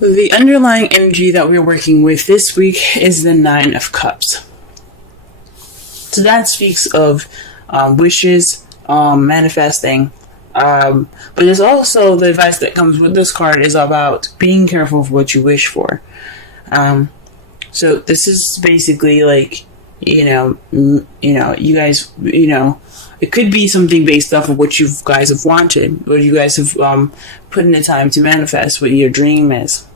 The underlying energy that we're working with this week is the Nine of Cups. So that speaks of wishes, manifesting. But there's also the advice that comes with this card is about being careful of what you wish for. So this is basically like, you guys, it could be something based off of what you guys have wanted, what you guys have put in the time to manifest, what your dream is.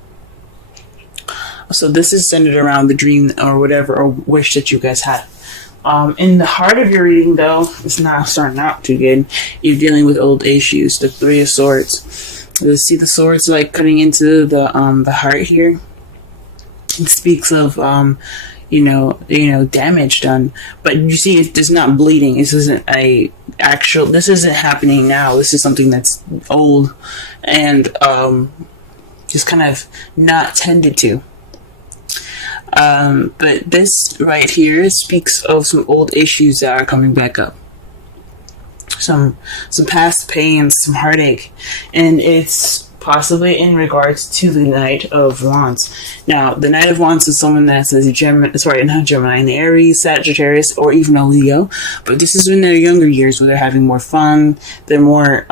So this is centered around the dream or whatever, or wish that you guys had. In the heart of your reading, though, it's not starting out too good. You're dealing with old issues, the Three of Swords. You see the swords like cutting into the heart here. It speaks of damage done, but you see it's not bleeding. This isn't this isn't happening now. This is something that's old and just kind of not tended to. But this right here speaks of some old issues that are coming back up. Some past pains, some heartache, and it's possibly in regards to the Knight of Wands. Now, the Knight of Wands is someone that's an Aries, Sagittarius, or even a Leo. But this is in their younger years where they're having more fun. They're more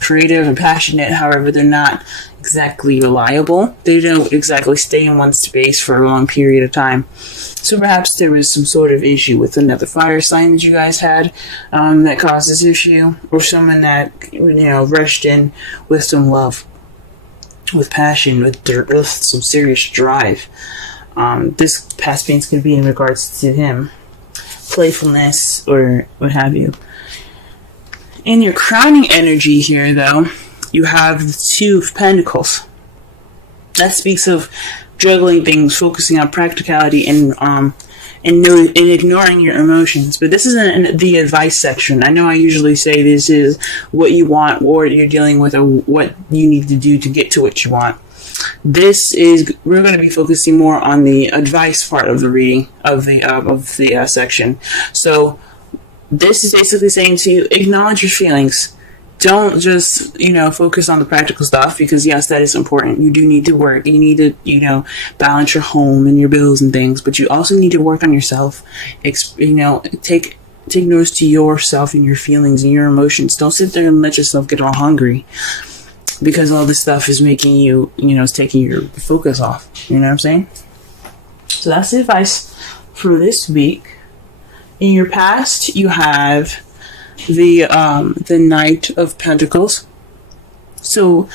creative and passionate. However, they're not exactly reliable. They don't exactly stay in one space for a long period of time. So perhaps there was some sort of issue with another fire sign that you guys had that caused this issue, or someone that rushed in with some love, with passion, with some serious drive. This past pains could be in regards to him, playfulness, or what have you. In your crowning energy here, though, you have the Two of Pentacles. That speaks of juggling things, focusing on practicality, and ignoring your emotions. But this isn't the advice section. I know I usually say this is what you want, or you're dealing with, or what you need to do to get to what you want. We're going to be focusing more on the advice part of the reading of the section. So this is basically saying to you, acknowledge your feelings. Don't just, focus on the practical stuff, because yes, that is important. You do need to work. You need to, balance your home and your bills and things, but you also need to work on yourself. Take notice to yourself and your feelings and your emotions. Don't sit there and let yourself get all hungry, because all this stuff is making you, it's taking your focus off. You know what I'm saying? So that's the advice for this week. In your past, you have the Knight of Pentacles. So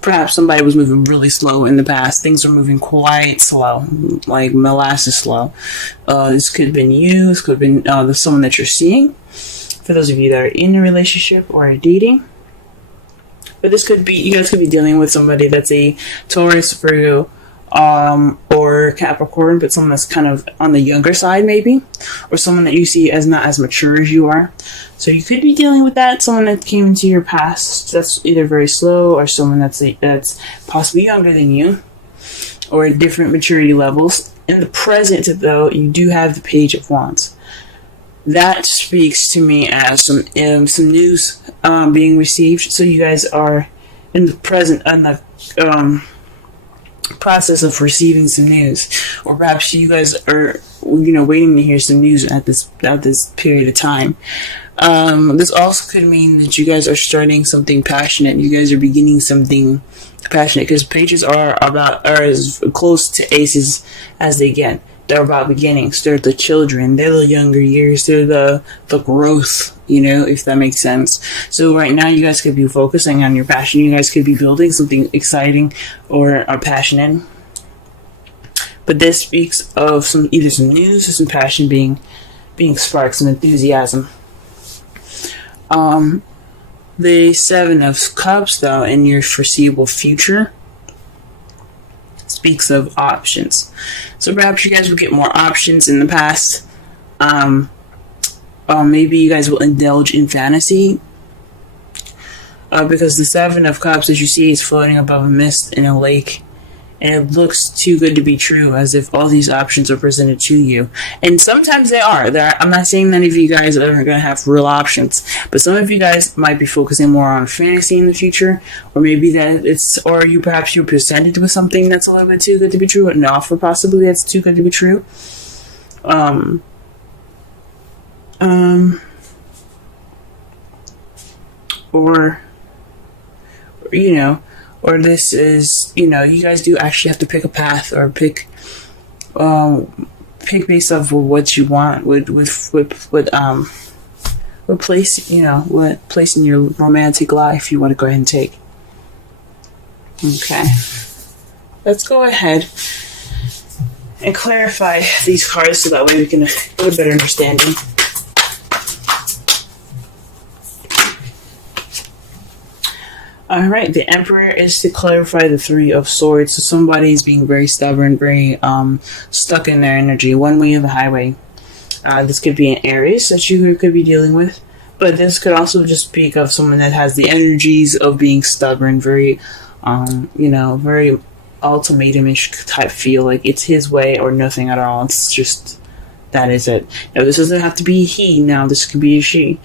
perhaps somebody was moving really slow in the past. Things are moving quite slow, like molasses slow. This could have been you. This could have been someone that you're seeing. For those of you that are in a relationship or are dating. But this could be, you guys could be dealing with somebody that's a Taurus, Virgo, or Capricorn, but someone that's kind of on the younger side maybe, or someone that you see as not as mature as you are. So you could be dealing with that, someone that came into your past that's either very slow, or someone that's possibly younger than you, or at different maturity levels. In the present, though, you do have the Page of Wands. That speaks to me as some news being received. So you guys are in the present, on the process of receiving some news, or perhaps you guys are waiting to hear some news at this period of time. This also could mean that you guys are starting something passionate. You guys are beginning something passionate, because pages are as close to aces as they get. They're about beginnings. They're the children. They're the younger years. They're the growth, if that makes sense. So right now, you guys could be focusing on your passion. You guys could be building something exciting or passionate. But this speaks of either some news or some passion being sparked, some enthusiasm. The Seven of Cups, though, in your foreseeable future, speaks of options. So perhaps you guys will get more options in the past. Maybe you guys will indulge in fantasy. Because the Seven of Cups, as you see, is floating above a mist in a lake. And it looks too good to be true, as if all these options are presented to you. And sometimes they are. I'm not saying none of you guys are going to have real options, but some of you guys might be focusing more on fantasy in the future, or maybe that perhaps you're presented with something that's a little bit too good to be true, an offer possibly that's too good to be true. Or this is, you guys do actually have to pick a path, or pick based off of what you want, what place, what place in your romantic life you want to go ahead and take. Okay. Let's go ahead and clarify these cards so that way we can get a better understanding. Alright, the Emperor is to clarify the Three of Swords. So somebody's being very stubborn, very stuck in their energy, one way or the highway. This could be an Aries that you could be dealing with, but this could also just speak of someone that has the energies of being stubborn, very, very ultimatum-ish type feel, like it's his way or nothing at all. It's just, that is it. Now, this doesn't have to be he, now this could be a she.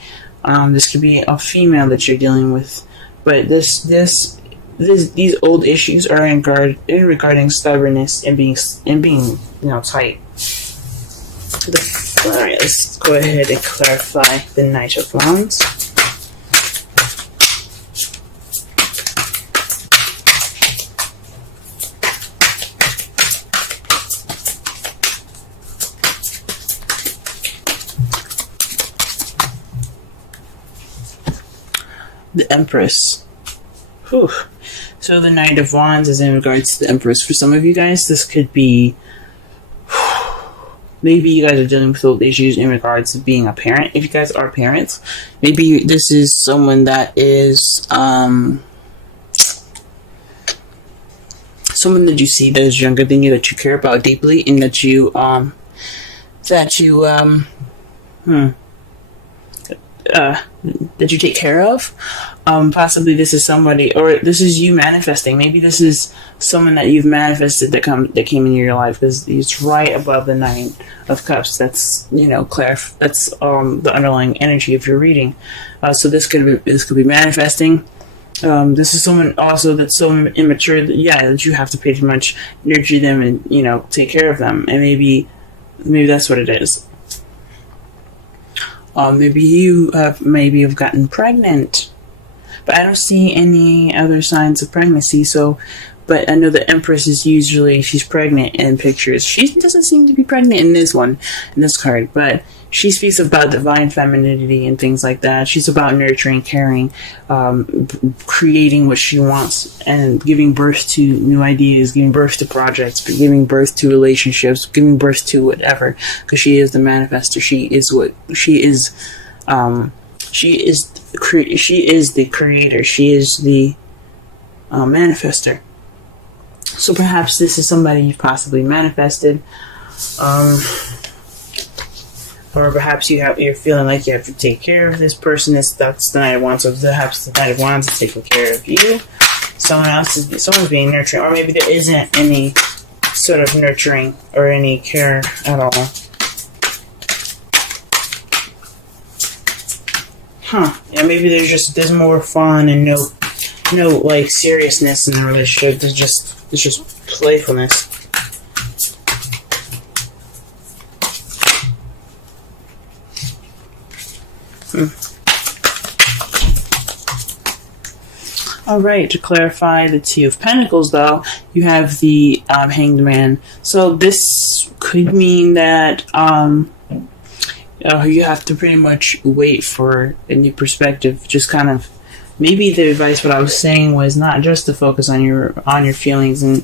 This could be a female that you're dealing with. But these old issues are regarding stubbornness and being tight. Alright, let's go ahead and clarify the Knight of Wands. The Empress. Whew. So the Knight of Wands is in regards to the Empress. For some of you guys, this could be, maybe you guys are dealing with old issues in regards to being a parent. If you guys are parents, maybe this is someone that is someone that you see that is younger than you, that you care about deeply, and that you that you take care of. Possibly this is somebody, or this is you manifesting. Maybe this is someone that you've manifested that came into your life, because it's right above the Nine of Cups. That's that's the underlying energy of your reading. So this could be manifesting. This is someone also that's so immature that you have to pretty much nurture them and take care of them, and maybe that's what it is. Maybe you have gotten pregnant, but I don't see any other signs of pregnancy. But I know the Empress is usually, she's pregnant in pictures. She doesn't seem to be pregnant in this card, but she speaks about divine femininity and things like that. She's about nurturing, caring, creating what she wants, and giving birth to new ideas, giving birth to projects, giving birth to relationships, giving birth to whatever, because she is the manifester. She is the creator. She is the manifester. So perhaps this is somebody you've possibly manifested, or perhaps you're feeling like you have to take care of this person. That's the Knight of Wands. So perhaps the Knight of Wands is taking care of you. Someone's being nurturing, or maybe there isn't any sort of nurturing or any care at all. Yeah, maybe there's more fun and no like seriousness in the relationship. There's just playfulness. Alright, to clarify the Two of Pentacles, though, you have the Hanged Man. So this could mean that you have to pretty much wait for a new perspective. Just kind of, maybe the advice, what I was saying, was not just to focus on your feelings and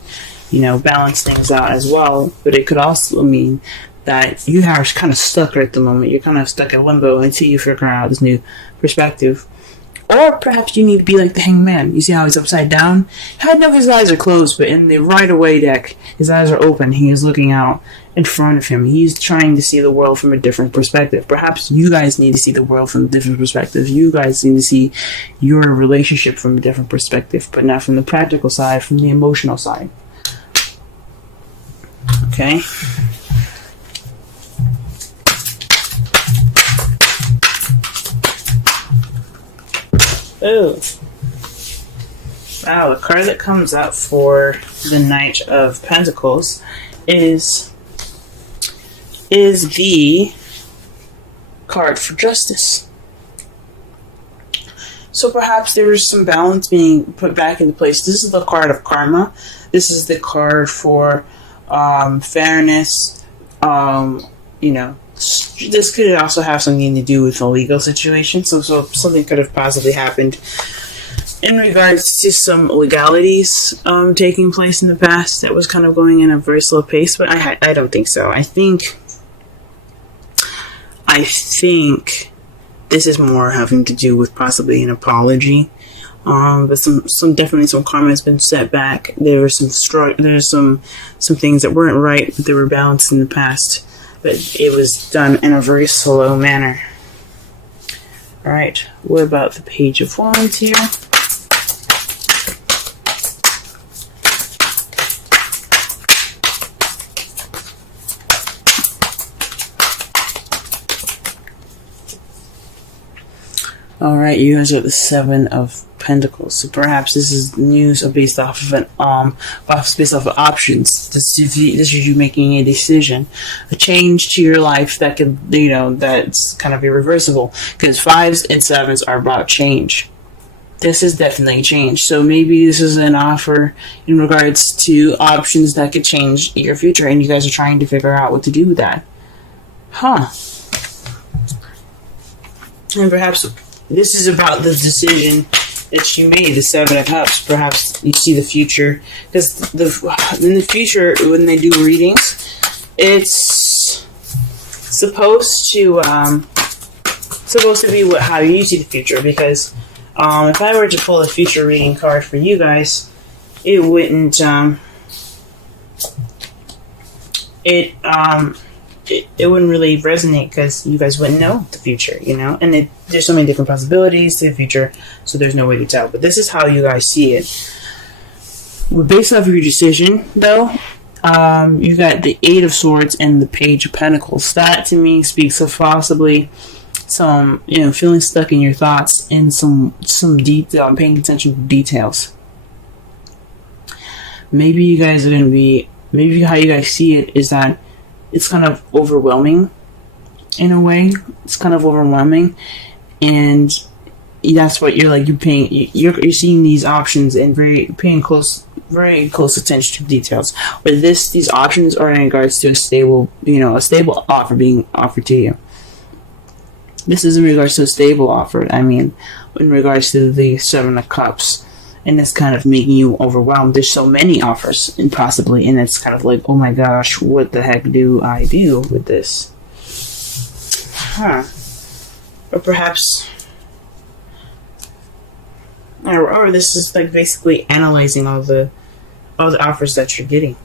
balance things out as well, but it could also mean that you are kind of stuck right at the moment. You're kind of stuck in limbo until you figure out this new perspective. Or perhaps you need to be like the Hanged Man. You see how he's upside down? I know his eyes are closed, but in the right away deck, his eyes are open. He is looking out in front of him. He's trying to see the world from a different perspective. Perhaps you guys need to see the world from a different perspective. You guys need to see your relationship from a different perspective, but not from the practical side, from the emotional side. Okay. Oh. Wow, the card that comes out for the Knight of Pentacles is the card for justice. So perhaps there was some balance being put back into place. This is the card of karma. This is the card for fairness. This could also have something to do with a legal situation. So something could have possibly happened in regards to some legalities taking place in the past that was kind of going in a very slow pace. But I don't think so. I think this is more having to do with possibly an apology. But definitely some karma has been set back. There's some things that weren't right, but they were balanced in the past. But it was done in a very slow manner. Alright, what about the Page of Wands here? Alright, you guys are the Seven of Pentacles. So perhaps this is news based off of options. This is you making a decision, a change to your life that could, that's kind of irreversible. Because 5s and 7s are about change. This is definitely change. So maybe this is an offer in regards to options that could change your future, and you guys are trying to figure out what to do with that. And perhaps this is about the decision that you made, the Seven of Cups. Perhaps you see the future, because in the future, when they do readings, it's supposed to be how you see the future. Because if I were to pull a future reading card for you guys, it wouldn't it wouldn't really resonate, because you guys wouldn't know the future, and there's so many different possibilities to the future, so there's no way to tell. But this is how you guys see it. Based off of your decision, though, you got the Eight of Swords and the Page of Pentacles. That to me speaks of possibly some, feeling stuck in your thoughts and some detail, paying attention to details. Maybe you guys are maybe how you guys see it is that it's kind of overwhelming in a way. It's kind of overwhelming, and that's what you're you're seeing these options and very close attention to details. But these options are in regards to a stable offer being offered to you. This is in regards to a stable offer. I mean, in regards to the Seven of Cups. And it's kind of making you overwhelmed. There's so many offers, and it's kind of like, oh my gosh, what the heck do I do with this? Or perhaps, or this is like basically analyzing all the offers that you're getting.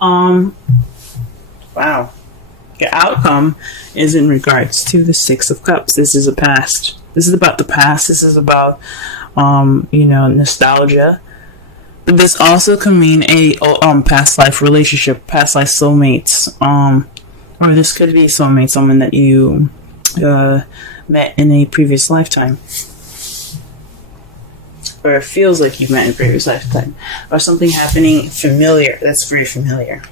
Wow. Your outcome is in regards to the Six of Cups. This is a past. This is about the past. This is about nostalgia. But this also can mean a past life relationship, past life soulmates, or this could be soulmate, someone that you met in a previous lifetime, or it feels like you met in a previous lifetime, or something happening familiar that's very familiar.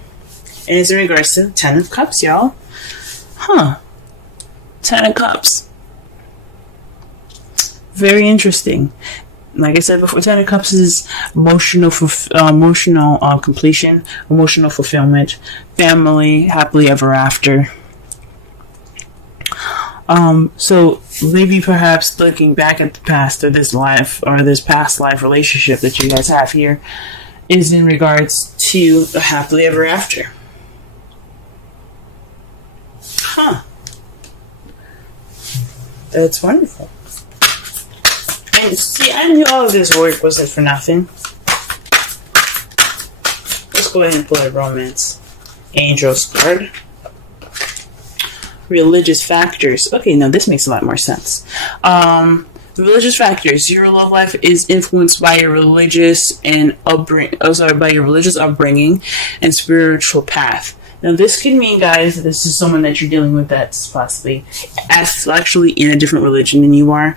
And it's in regards to the Ten of Cups, y'all. Ten of Cups. Very interesting. Like I said before, Ten of Cups is emotional completion, emotional fulfillment, family, happily ever after. So maybe perhaps looking back at the past, or this life, or this past life relationship that you guys have here, is in regards to a happily ever after. That's wonderful. And see, I knew all of this work wasn't for nothing. Let's go ahead and pull a romance. Angel's card. Religious factors. Okay, now this makes a lot more sense. Religious factors. Your love life is influenced by your religious and by your religious upbringing and spiritual path. Now, this could mean, guys, that this is someone that you're dealing with that's possibly actually in a different religion than you are,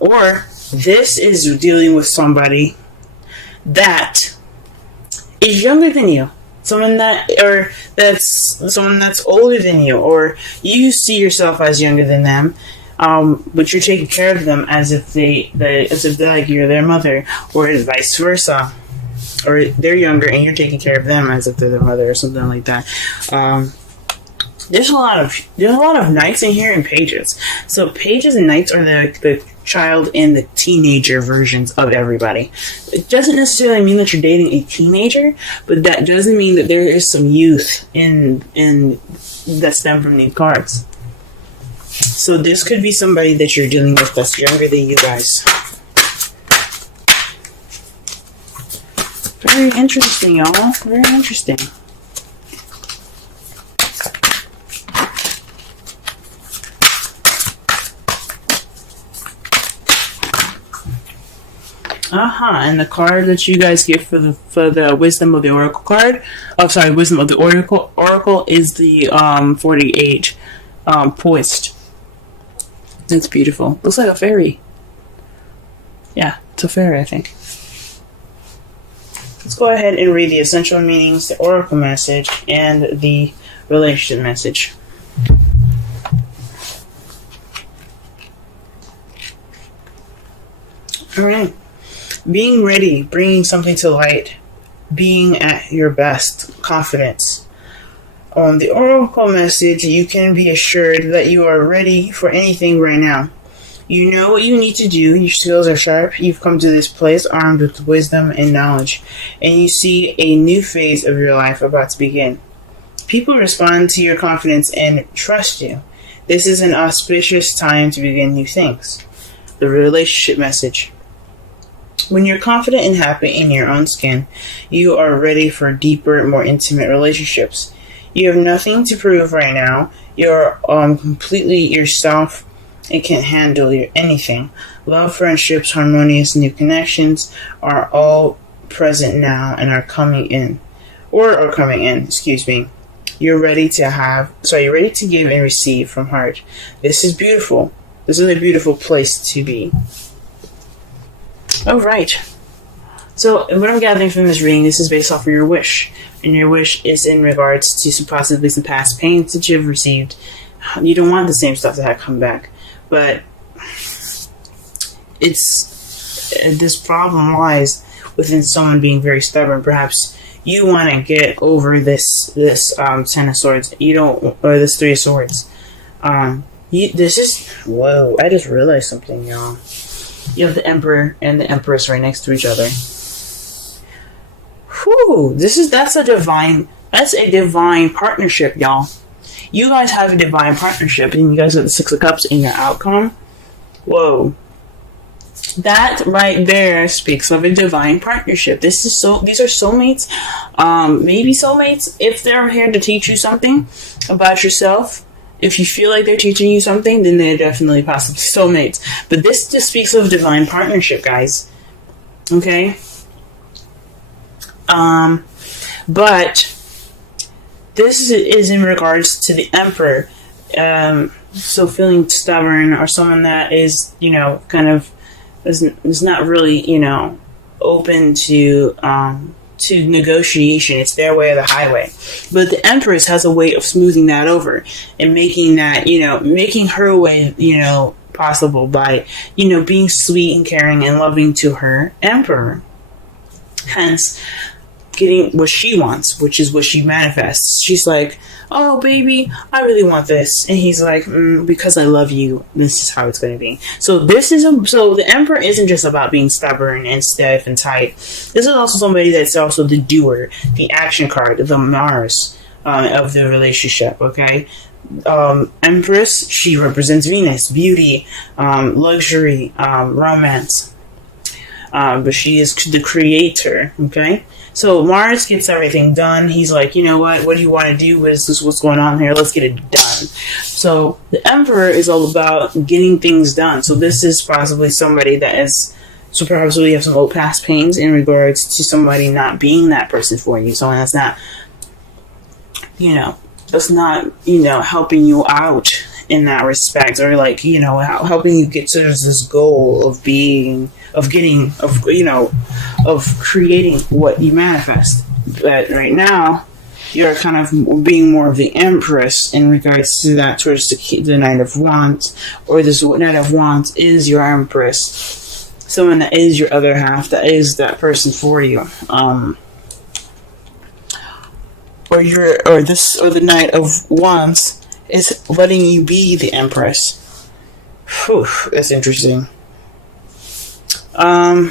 or this is dealing with somebody that is younger than you. Someone that's older than you, or you see yourself as younger than them, but you're taking care of them as if they're like you're their mother, or vice versa, or they're younger and you're taking care of them as if they're their mother, or something like that. There's a lot of knights in here and pages. So pages and knights are the child and the teenager versions of everybody. It doesn't necessarily mean that you're dating a teenager, but that doesn't mean that there is some youth in that stem from these cards. So this could be somebody that you're dealing with that's younger than you guys. Very interesting, y'all. Very interesting. And the card that you guys get for the Wisdom of the Oracle card, Wisdom of the Oracle is the 48 poised. It's beautiful. Looks like a fairy. Yeah, it's a fairy, I think. Let's go ahead and read the essential meanings, the Oracle message, and the relationship message. Alright. Being ready, bringing something to light, being at your best, confidence. On the Oracle message, you can be assured that you are ready for anything right now. You know what you need to do, your skills are sharp, you've come to this place armed with wisdom and knowledge, and you see a new phase of your life about to begin. People respond to your confidence and trust you. This is an auspicious time to begin new things. The relationship message. When you're confident and happy in your own skin, you are ready for deeper, more intimate relationships. You have nothing to prove right now. You're completely yourself and can handle anything. Love, friendships, harmonious new connections are all present now and are coming in. Excuse me. You're ready to give and receive from heart. This is beautiful. This is a beautiful place to be. Oh, right. So, what I'm gathering from this reading, this is based off of your wish. And your wish is in regards to possibly some past pains that you've received. You don't want the same stuff to have come back. But this problem lies within someone being very stubborn. Perhaps you want to get over this Ten of Swords. Or this Three of Swords. Whoa, I just realized something, y'all. You have the Emperor and the Empress right next to each other. Whew, that's a divine partnership, y'all. You guys have a divine partnership, and you guys have the Six of Cups in your outcome. Whoa. That right there speaks of a divine partnership. These are soulmates. Maybe soulmates if they're here to teach you something about yourself. If you feel like they're teaching you something, then they're definitely possibly soulmates. But this just speaks of divine partnership, guys. Okay? But this is in regards to the Emperor. So feeling stubborn, or someone that is, kind of is not really, open to negotiation. It's their way or the highway. But the Empress has a way of smoothing that over and making that, making her way, possible by, being sweet and caring and loving to her Emperor. Hence, getting what she wants, which is what she manifests. She's like, oh, baby, I really want this. And he's like, because I love you, this is how it's going to be. So the Emperor isn't just about being stubborn and stiff and tight. This is also somebody that's also the doer, the action card, the Mars of the relationship, okay? Empress, she represents Venus, beauty, luxury, romance. but she is the creator, okay? So Mars gets everything done. He's like, you know what do you want to do? What's going on here? Let's get it done. So the Emperor is all about getting things done. So this is possibly somebody that is, so perhaps we have some old past pains in regards to somebody not being that person for you. Someone that's not, helping you out in that respect, or like, helping you get to this goal of creating what you manifest. But right now, you're kind of being more of the Empress in regards to that, towards the Knight of Wands, or this Knight of Wands is your Empress, someone that is your other half, that is that person for you. Or the Knight of Wands is letting you be the Empress. Whew, that's interesting. The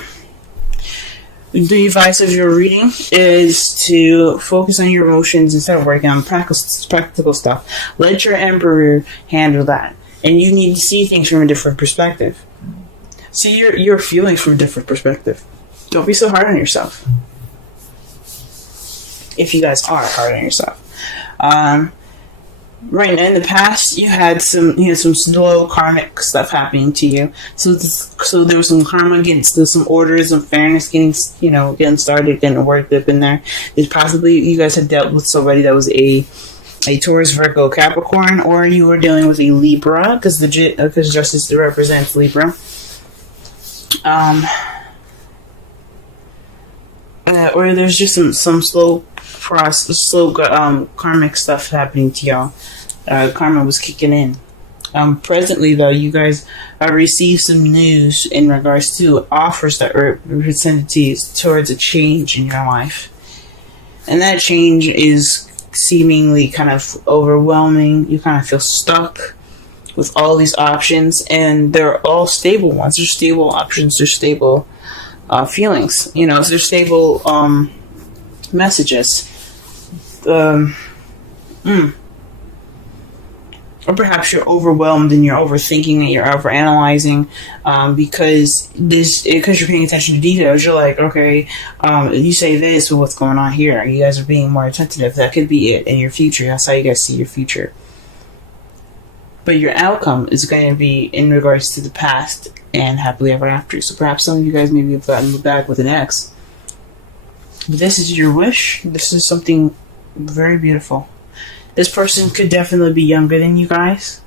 advice of your reading is to focus on your emotions instead of working on practical stuff. Let your Emperor handle that. And you need to see things from a different perspective. See your feelings from a different perspective. Don't be so hard on yourself. If you guys are hard on yourself. Right now, in the past, you had some slow karmic stuff happening to you. So there was some karma against some orders of fairness getting started, getting worked up in there. There's possibly you guys had dealt with somebody that was a Taurus, Virgo, Capricorn, or you were dealing with a Libra, because justice represents Libra. Or there's just some slow karmic stuff happening to y'all. Karma was kicking in. Presently, though, you guys received some news in regards to offers that represented to you towards a change in your life. And that change is seemingly kind of overwhelming. You kind of feel stuck with all these options, and they're all stable ones. They're stable options. They're stable feelings. They're stable messages. Or perhaps you're overwhelmed and you're overthinking and you're overanalyzing because you're paying attention to details. You're like, okay, you say this, but what's going on here? You guys are being more attentive. That could be it in your future. That's how you guys see your future. But your outcome is going to be in regards to the past and happily ever after. So perhaps some of you guys maybe have gotten back with an ex. But this is your wish. This is something very beautiful. This person could definitely be younger than you guys.